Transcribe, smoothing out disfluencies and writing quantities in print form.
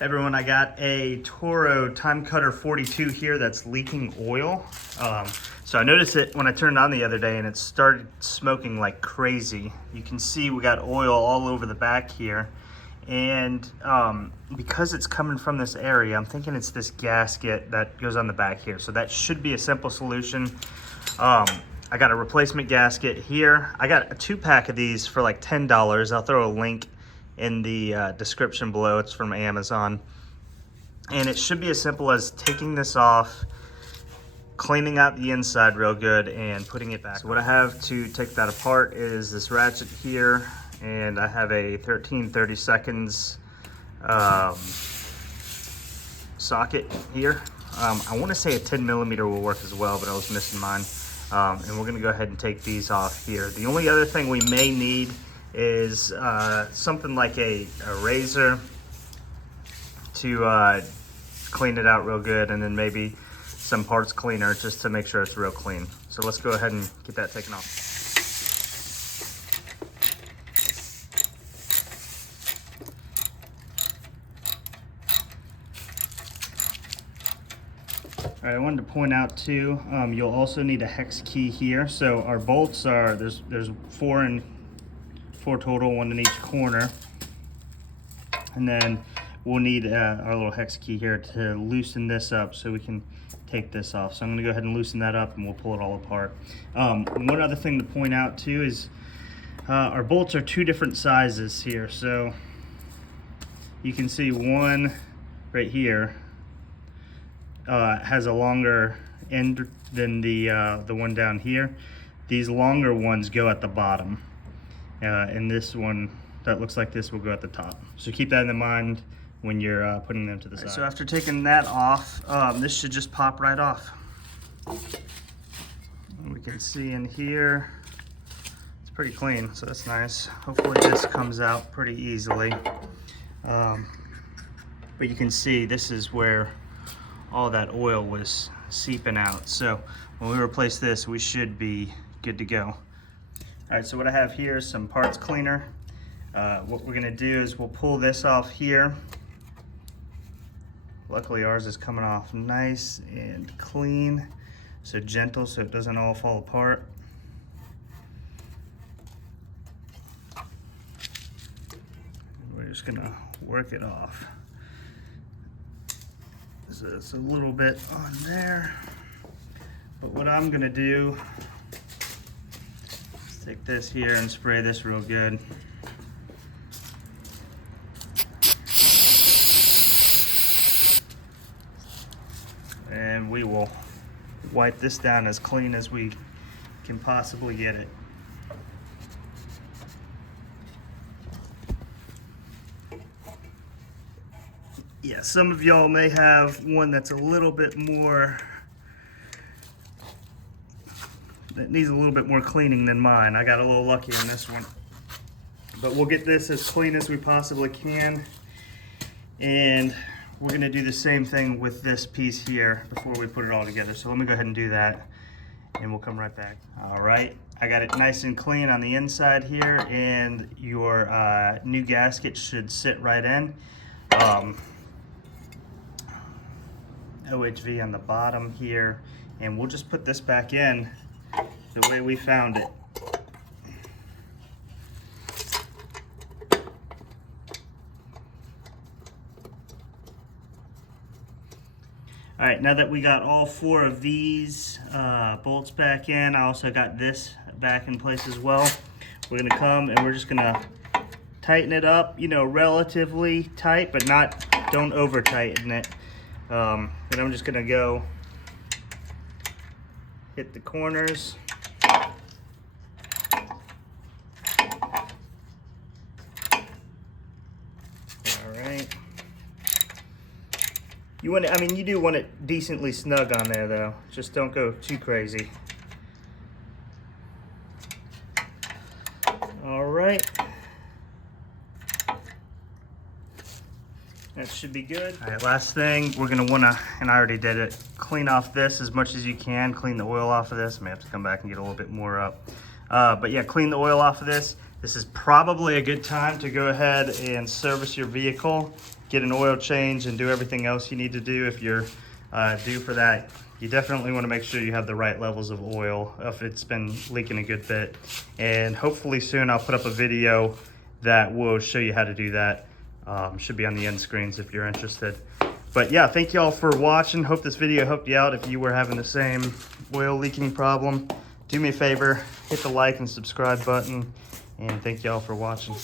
Everyone, I got a Toro TimeCutter 42 here that's leaking oil. So I noticed it when I turned it on the other day and it started smoking like crazy. You can see we got oil all over the back here. And because it's coming from this area, I'm thinking it's this gasket that goes on the back here. So that should be a simple solution. I got a replacement gasket here. I got a 2-pack of these for like $10. I'll throw a link in the description below. It's from Amazon. And it should be as simple as taking this off, cleaning out the inside real good, and putting it back. So what I have to take that apart is this ratchet here, and I have a 13/32 socket here. I want to say a 10mm will work as well, but I was missing mine. And we're gonna go ahead and take these off here. The only other thing we may need is something like a razor to clean it out real good, and then maybe some parts cleaner just to make sure it's real clean. So let's go ahead and get that taken off. All right, I wanted to point out too, you'll also need a hex key here. So our bolts are, there's four total, one in each corner. And then we'll need our little hex key here to loosen this up so we can take this off. So I'm gonna go ahead and loosen that up and we'll pull it all apart. One other thing to point out too is our bolts are 2 different sizes here. So you can see one right here has a longer end than the one down here. These longer ones go at the bottom. And this one that looks like this will go at the top. So keep that in mind when you're putting them to the side. So after taking that off, this should just pop right off. And we can see in here, it's pretty clean, so that's nice. Hopefully this comes out pretty easily. But you can see this is where all that oil was seeping out. So when we replace this, we should be good to go. All right, so what I have here is some parts cleaner. What we're gonna do is we'll pull this off here. Luckily ours is coming off nice and clean, so gentle so it doesn't all fall apart. We're just gonna work it off. So it's a little bit on there, but what I'm gonna do, take this here and spray this real good. And we will wipe this down as clean as we can possibly get it. Yeah, some of y'all may have one that's a little bit more, that needs a little bit more cleaning than mine. I got a little lucky in this one. But we'll get this as clean as we possibly can. And we're gonna do the same thing with this piece here before we put it all together. So let me go ahead and do that and we'll come right back. All right, I got it nice and clean on the inside here, and your new gasket should sit right in. OHV on the bottom here, and we'll just put this back in the way we found it. All right, now that we got all 4 of these bolts back in, I also got this back in place as well. We're gonna come and we're just gonna tighten it up, you know, relatively tight, but don't over tighten it. And I'm just gonna go hit the corners. All right. You want it, I mean, you do want it decently snug on there though. Just don't go too crazy. All right. That should be good. All right, last thing, we're gonna wanna, and I already did it, clean off this as much as you can, clean the oil off of this. I may have to come back and get a little bit more up. But yeah, clean the oil off of this. This is probably a good time to go ahead and service your vehicle get an oil change and do everything else you need to do if you're due for that, you definitely want to make sure you have the right levels of oil if it's been leaking a good bit. And hopefully soon I'll put up a video that will show you how to do that. Should be on the end screens if you're interested. But yeah, thank you all for watching. Hope this video helped you out if you were having the same oil leaking problem. Do me a favor, hit the like and subscribe button, and thank you all for watching.